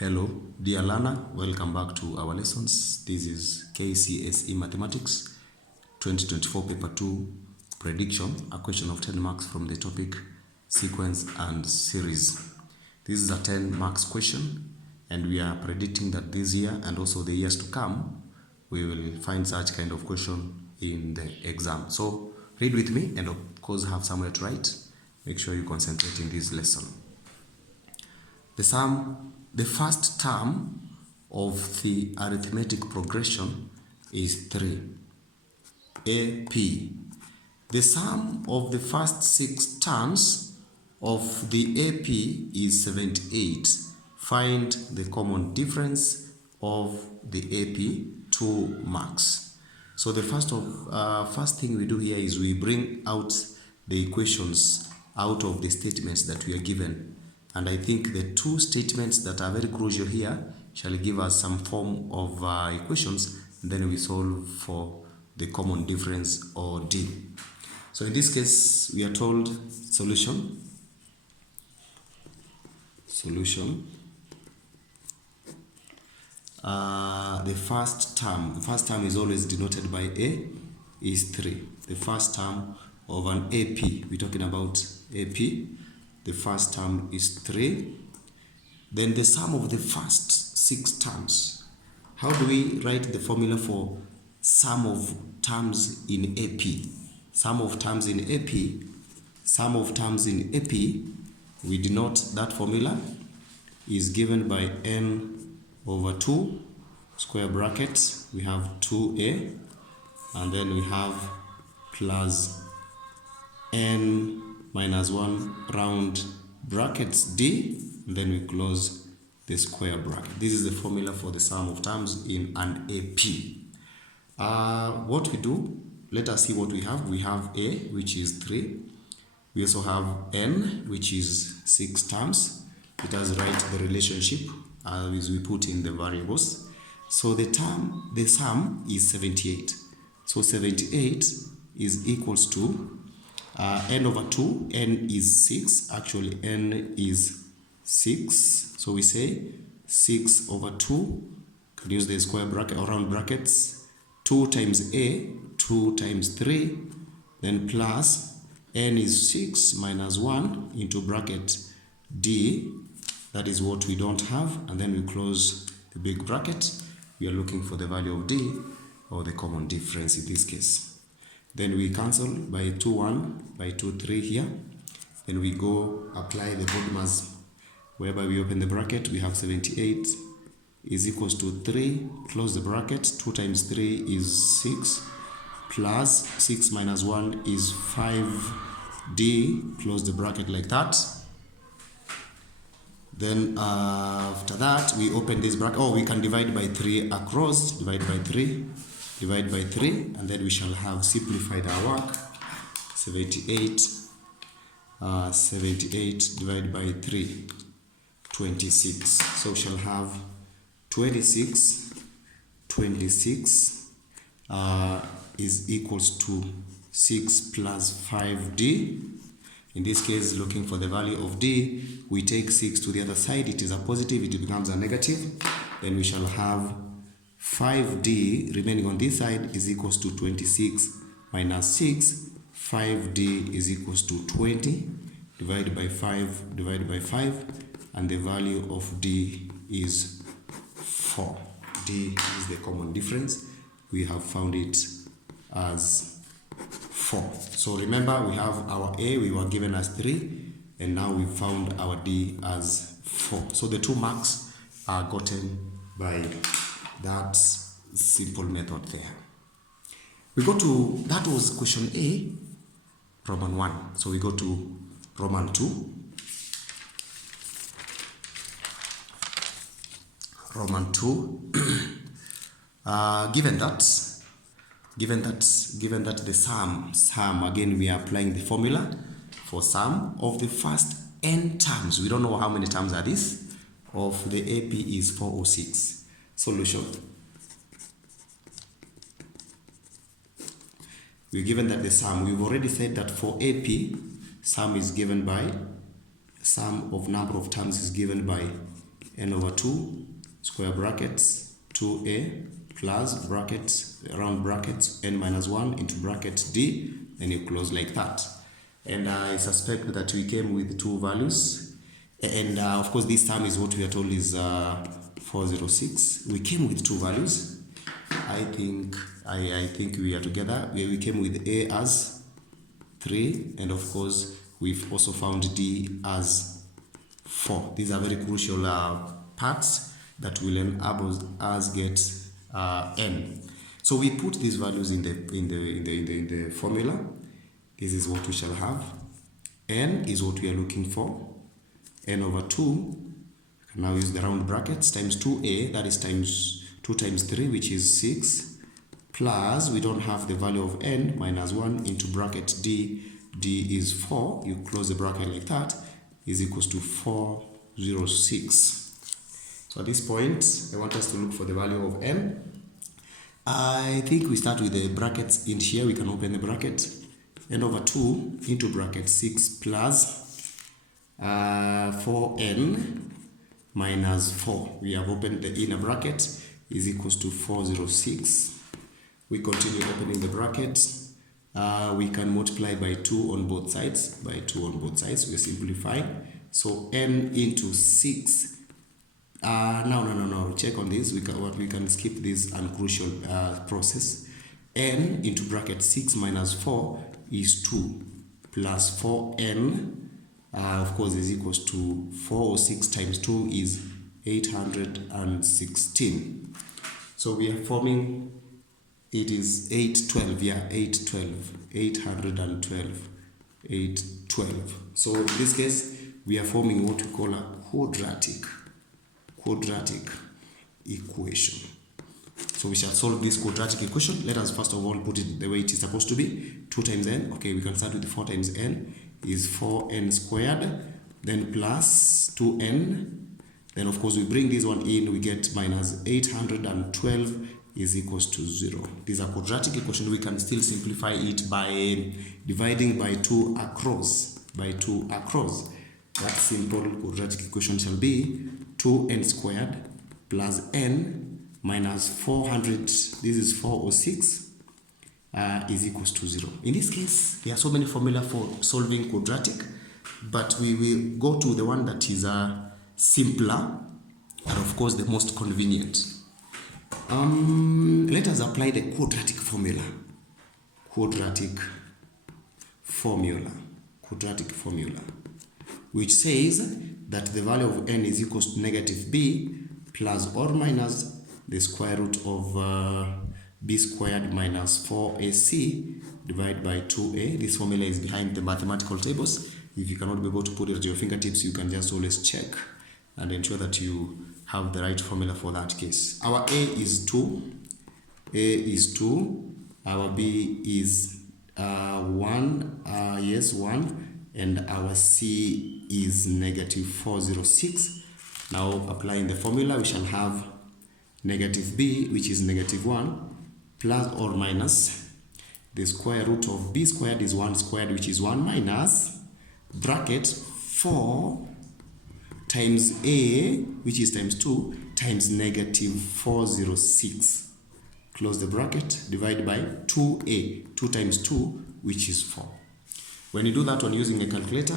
Hello, dear learner. Welcome back to our lessons. This is Kcse Mathematics 2024 Paper 2 Prediction, a question of 10 marks from the topic Sequence and Series. This is a 10 marks question, and we are predicting that this year and also the years to come, we will find such kind of question in the exam. So read with me and of course have somewhere to write. Make sure you concentrate in this lesson. The first term of the arithmetic progression is 3. AP. The sum of the first 6 terms of the AP is 78. Find the common difference of the AP 2 marks. So the first thing we do here is we bring out the equations out of the statements that we are given. And I think the two statements that are very crucial here shall give us some form of equations, and then we solve for the common difference or D. So in this case, we are told solution. The first term is always denoted by A, is 3. The first term of an AP, we're talking about AP. The first term is 3. Then the sum of the first 6 terms. How do we write the formula for sum of terms in AP? Sum of terms in AP. We denote that formula is given by n over 2 square brackets. We have 2a, and then we have plus n minus 1 round brackets d, and then we close the square bracket. This is the formula for the sum of terms in an AP. What we do, let us see what we have. We have a, which is 3. We also have n, which is 6 terms. Let us write the relationship as we put in the variables. So the sum is 78. So 78 is equals to n over 2, n is 6, actually n is 6, so we say 6 over 2, can use the square bracket or round brackets, 2 times a, 2 times 3, then plus n is 6 minus 1 into bracket d, that is what we don't have, and then we close the big bracket. We are looking for the value of d, or the common difference in this case. Then we cancel by 2, 1, by 2, 3 here. Then we go apply the BODMAS, whereby we open the bracket. We have 78 is equals to 3, close the bracket. 2 times 3 is 6, plus 6 minus 1 is 5d, close the bracket like that. Then after that, we open this bracket. Oh, we can divide by 3 across, divide by 3, and then we shall have simplified our work. 78 divided by 3, 26. So we shall have 26 is equals to 6 plus 5d. In this case, looking for the value of d, we take 6 to the other side. It is a positive, it becomes a negative. Then we shall have 5d remaining on this side is equals to 26 minus 6. 5d is equals to 20 divided by 5, and the value of d is 4. D is the common difference. We have found it as 4. So remember, we have our a, we were given as 3, and now we found our d as 4. So the 2 marks are gotten by that simple method there. We go to, that was question A, Roman 1. So we go to Roman 2. Roman 2. Given that the sum, again we are applying the formula for sum of the first n terms. We don't know how many terms are this, of the AP is 406. Solution. We're given that the sum, we've already said that for AP, sum is given by, sum of number of terms is given by n over 2 square brackets 2a plus brackets round brackets n minus 1 into bracket d, then you close like that. And I suspect that we came with two values, and of course this term is what we are told is 406. We came with two values. I think we are together. We came with a as 3, and of course we've also found d as 4. These are very crucial parts that will enable us get n. So we put these values in the formula. This is what we shall have. N is what we are looking for. N over 2. Now use the round brackets times 2a, that is times 2 times 3, which is 6, plus we don't have the value of n, minus 1 into bracket d. D is 4. You close the bracket like that, is equals to 406. So at this point, I want us to look for the value of n. I think we start with the brackets in here. We can open the bracket. N over 2 into bracket 6 plus 4n minus 4. We have opened the inner bracket, is equals to 406. We continue opening the bracket. We can multiply by 2 on both sides. By 2 on both sides, we simplify. So n into 6. No. Check on this. We can skip this uncrucial process. N into bracket 6 minus 4 is 2 plus 4n. Of course, is equals to 406 times 2 is 816. So we are forming, it is 812, yeah, 812. So in this case, we are forming what we call a quadratic equation. So we shall solve this quadratic equation. Let us first of all put it the way it is supposed to be. 2 times n. Okay, we can start with 4 times n is 4n squared, then plus 2n. Then of course we bring this one in, we get minus 812 is equals to 0. This is a quadratic equation. We can still simplify it by dividing by 2 across. That simple quadratic equation shall be 2n squared plus n minus 400, this is 406, is equals to 0. In this case, there are so many formula for solving quadratic, but we will go to the one that is simpler and of course the most convenient. Let us apply the quadratic formula, which says that the value of n is equals to negative b plus or minus the square root of b squared minus 4ac divided by 2a. This formula is behind the mathematical tables. If you cannot be able to put it at your fingertips, you can just always check and ensure that you have the right formula for that case. Our a is 2, our b is 1, 1, and our c is negative 406. Now applying the formula, we shall have negative b, which is negative 1, plus or minus the square root of b squared is 1 squared, which is 1 minus bracket 4 times a, which is times 2, times negative 406. Close the bracket, divide by 2a, 2 times 2, which is 4. When you do that one using a calculator,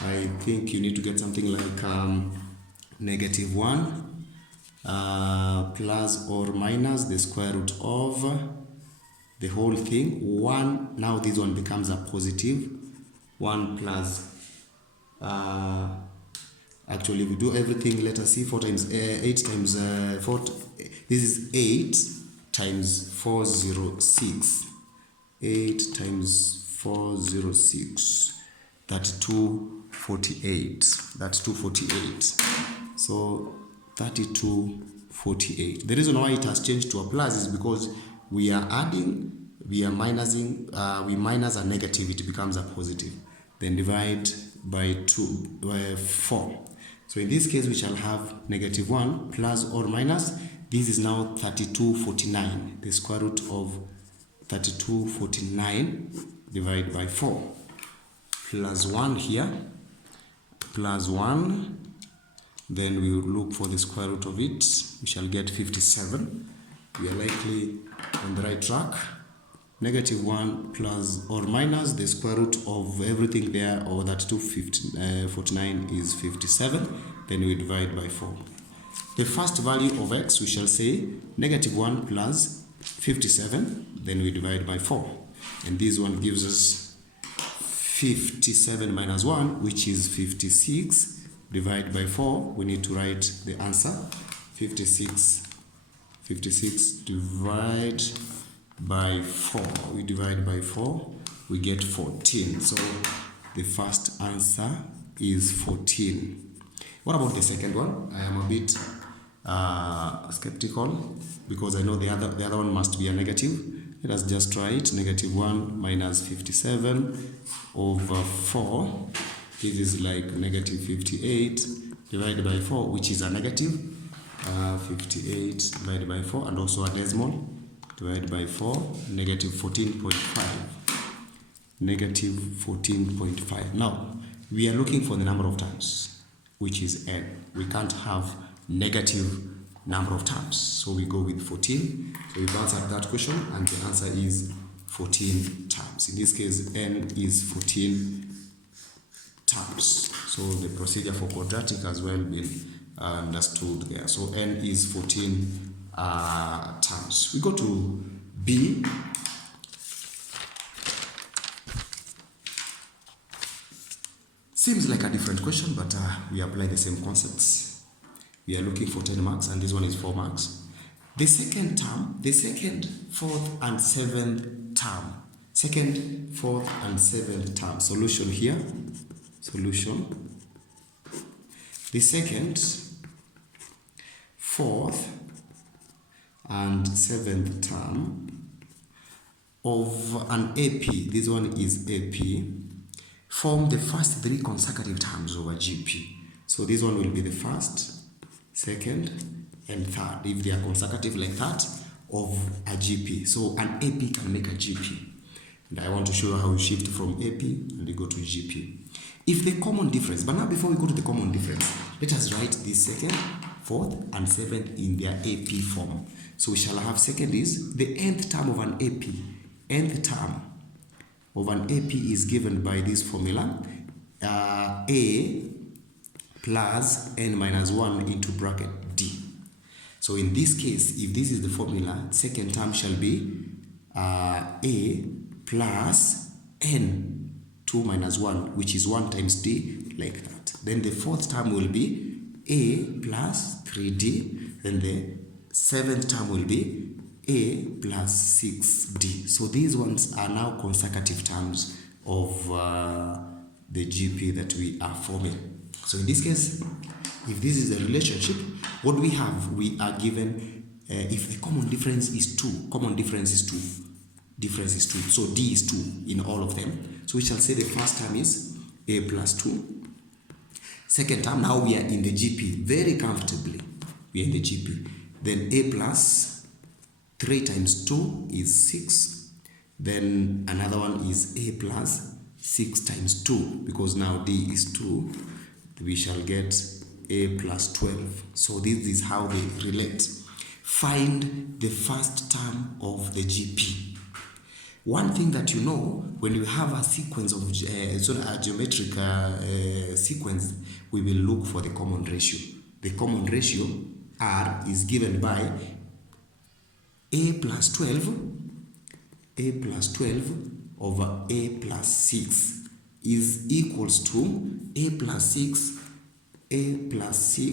I think you need to get something like negative 1 plus or minus the square root of the whole thing 1. Now this one becomes a positive 1 plus actually we do everything. Let us see, 4 times 8 times 4, this is 8 times 406, 8 times 406, that's 248, that's 248. So 3248. The reason why it has changed to a plus is because we are adding, we are minusing, we minus a negative, it becomes a positive. Then divide by 4. So in this case, we shall have negative 1 plus or minus. This is now 3249. The square root of 3249 divided by 4. Plus 1 here, plus 1 Then we will look for the square root of it. We shall get 57. We are likely on the right track. -1 plus or minus the square root of everything there, or that 249 is 57. Then we divide by 4. The first value of x, we shall say -1 plus 57. Then we divide by 4. And this one gives us 57 minus 1, which is 56. Divide by 4, we need to write the answer. 56 divide by 4. We divide by 4, we get 14. So the first answer is 14. What about the second one? I am a bit skeptical because I know the other one must be a negative. Let us just try it. -1 minus 57 over 4. This is like -58 divided by 4, which is a negative. 58 divided by 4, and also a decimal. Divided by 4, -14.5. -14.5. Now, we are looking for the number of terms, which is n. We can't have negative number of terms, so we go with 14. So we've answered that question, and the answer is 14 terms. In this case, n is 14 terms. So the procedure for quadratic has well been understood there. So n is 14 terms. We go to B. Seems like a different question, but we apply the same concepts. We are looking for 10 marks, and this one is 4 marks. The second term, the second, fourth, and seventh term. Second, fourth, and seventh term. Solution here. Solution. The second, fourth, and seventh term of an AP, this one is AP, form the first 3 consecutive terms of a GP. So this one will be the first, second, and third, if they are consecutive like that, of a GP. So an AP can make a GP. And I want to show you how we shift from AP and we go to GP. If the common difference, but now before we go to the common difference, let us write the second, fourth, and seventh in their AP form. So we shall have second is the nth term of an AP. Nth term of an AP is given by this formula, A plus n minus 1 into bracket D. So in this case, if this is the formula, second term shall be A plus n 2 minus 1, which is 1 times D, like that. Then the fourth term will be A plus 3D. Then the seventh term will be A plus 6D. So these ones are now consecutive terms of the GP that we are forming. So in this case, if this is a relationship, what we have, we are given, if the common difference is 2, common difference is 2, difference is 2, so D is 2 in all of them. So we shall say the first term is A plus 2. Second term, now we are in the GP, very comfortably, we are in the GP. Then A plus 3 times 2 is 6. Then another one is A plus 6 times 2, because now D is 2. We shall get A plus 12. So this is how they relate. Find the first term of the GP. One thing that you know, when you have a sequence of a geometric sequence, we will look for the common ratio. The common ratio R is given by A plus 12 over A plus 6 is equals to A plus 6,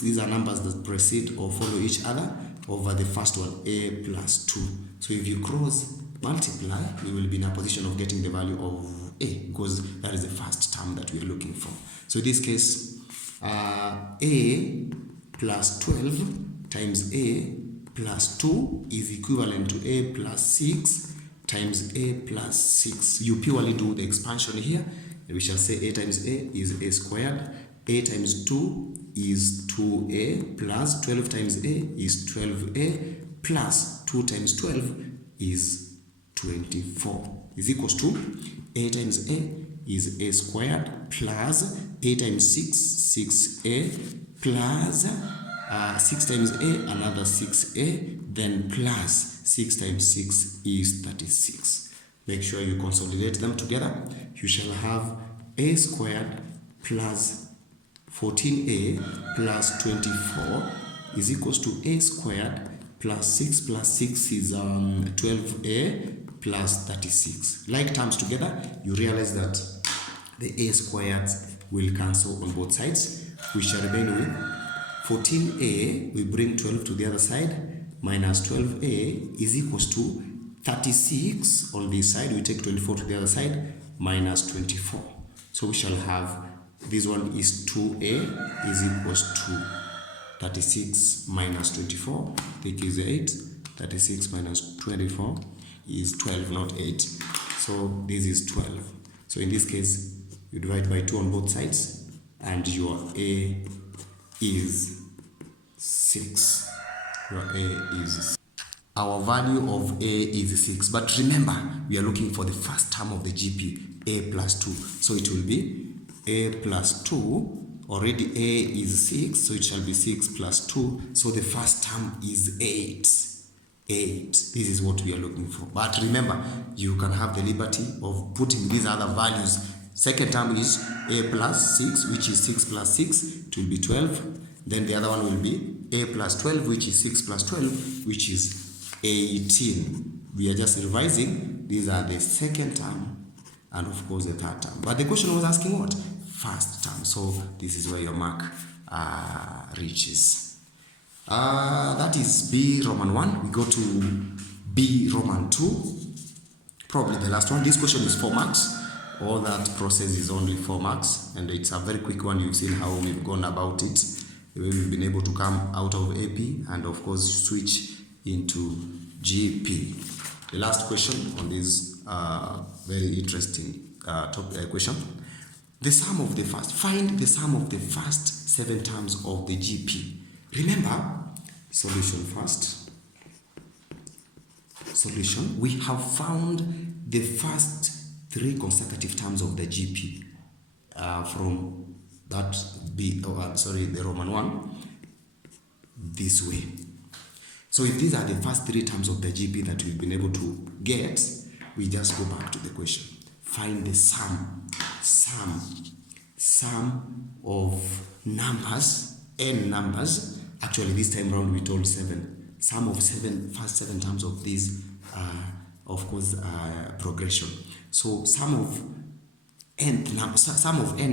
these are numbers that precede or follow each other, over the first one, A plus 2. So if you cross multiply, we will be in a position of getting the value of A, because that is the first term that we are looking for. So in this case, A plus 12 times A plus 2 is equivalent to A plus 6 times A plus 6. You purely do the expansion here. We shall say A times A is A squared. A times 2 is 2A plus 12 times A is 12A plus 2 times 12 is 24 is equals to A times A is A squared plus A times 6, 6A plus 6 times a, another 6a, then plus 6 times 6 is 36. Make sure you consolidate them together. You shall have a squared plus 14a plus 24 is equals to a squared plus 6 is 12a plus 36. Like terms together, you realize that the a squared will cancel on both sides. We shall remain with 14a, we bring 12 to the other side, minus 12a is equals to 36 on this side, we take 24 to the other side, minus 24. So we shall have, this one is 2a is equals to 36 minus 24, take is 8, 36 minus 24 is 12, not 8. So this is 12. So in this case, you divide by 2 on both sides, and your a is 6. Your a is 6. Our value of a is 6. But remember, we are looking for the first term of the GP, a plus 2. So it will be a plus 2. Already a is 6, so it shall be 6 plus 2. So the first term is 8. 8. This is what we are looking for. But remember, you can have the liberty of putting these other values. Second term is a plus 6, which is 6 plus 6. It will be 12. Then the other one will be a plus 12, which is 6 plus 12, which is 18. We are just revising. These are the second term and of course the third term. But the question was asking what? First term. So this is where your mark reaches. That is B Roman 1. We go to B Roman 2. Probably the last one. This question is 4 marks. All that process is only 4 marks. And it's a very quick one. You've seen how we've gone about it. We've been able to come out of AP and of course switch into GP. The last question on this very interesting question. The sum of the first. Find the sum of the first 7 terms of the GP. Remember, solution first. Solution. We have found the first 3 consecutive terms of the GP from that the Roman 1 this way. So if these are the first 3 terms of the GP that we've been able to get, we just go back to the question. Find the sum of numbers, n numbers. Actually, this time round we told 7. Sum of first 7 terms of these, of course, progression. So sum of n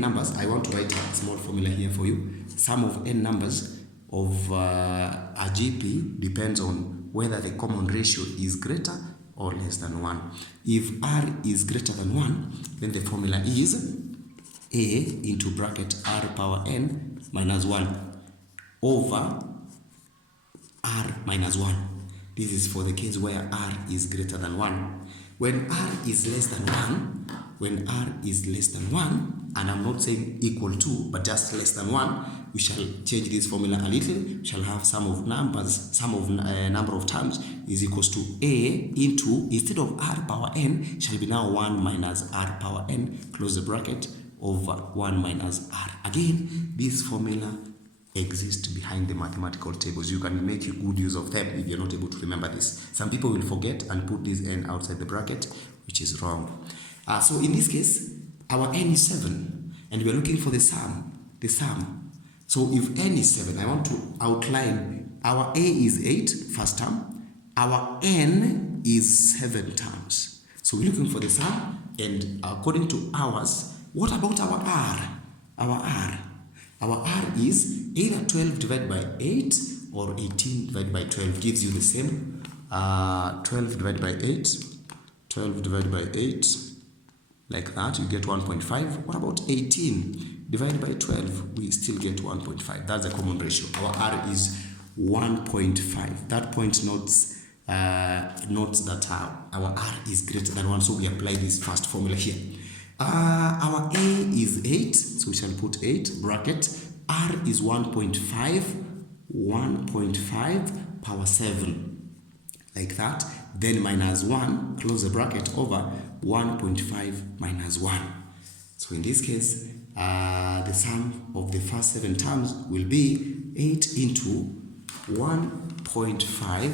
numbers. I want to write a small formula here for you. Sum of n numbers of a GP depends on whether the common ratio is greater or less than 1. If r is greater than 1, then the formula is a into bracket r power n minus 1 over r minus 1. This is for the case where r is greater than 1. When r is less than 1, and I'm not saying equal to, but just less than 1, we shall change this formula a little. We shall have sum of number of terms is equals to a into, instead of r power n, shall be now 1 minus r power n, close the bracket, over 1 minus r. Again, this formula exists behind the mathematical tables. You can make good use of them if you're not able to remember this. Some people will forget and put this n outside the bracket, which is wrong. So in this case, our n is 7, and we're looking for the sum. So if n is 7, I want to outline our a is 8, first term. Our n is 7 terms. So we're looking for the sum, and according to ours, what about our r? Our r is either 12 divided by 8 or 18 divided by 12 gives you the same. 12 divided by 8, like that, you get 1.5. What about 18 divided by 12? We still get 1.5. That's the common ratio. Our r is 1.5. That point notes that our r is greater than 1, so we apply this first formula here. Our a is 8, so we shall put 8 bracket. R is 1.5 power 7, like that. Then minus 1, close the bracket, over 1.5 minus 1. So in this case, the sum of the first 7 terms will be 8 into 1.5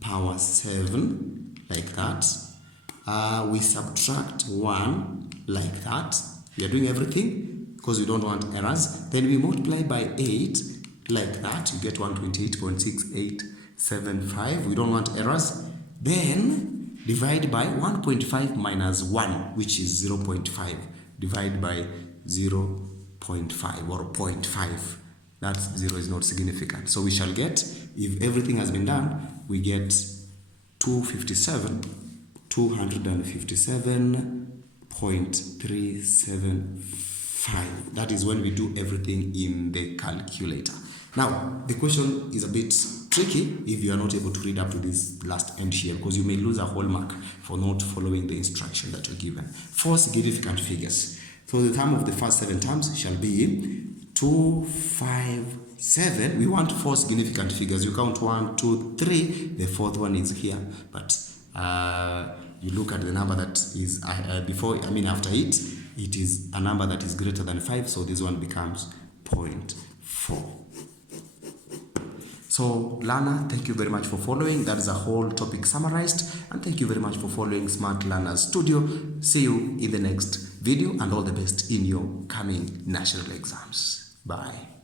power 7, like that. We subtract 1, like that. We are doing everything because we don't want errors. Then we multiply by 8, like that. You get 128.6875. We don't want errors. Then divide by 1.5 minus 1, which is 0.5. Divide by 0.5 or 0.5. That 0 is not significant. So we shall get, if everything has been done, we get 257.375. That is when we do everything in the calculator. Now, the question is a bit tricky if you are not able to read up to this last end here, because you may lose a whole mark for not following the instruction that you're given. 4 significant figures. So the term of the first 7 terms shall be 257. We want 4 significant figures. You count 1, 2, 3. The 4th one is here, but you look at the number that is after it. It is a number that is greater than 5, so this one becomes 0.4. So learner, thank you very much for following. That is a whole topic summarized, and thank you very much for following Smart Learners Studio. See you in the next video, and all the best in your coming national exams. Bye.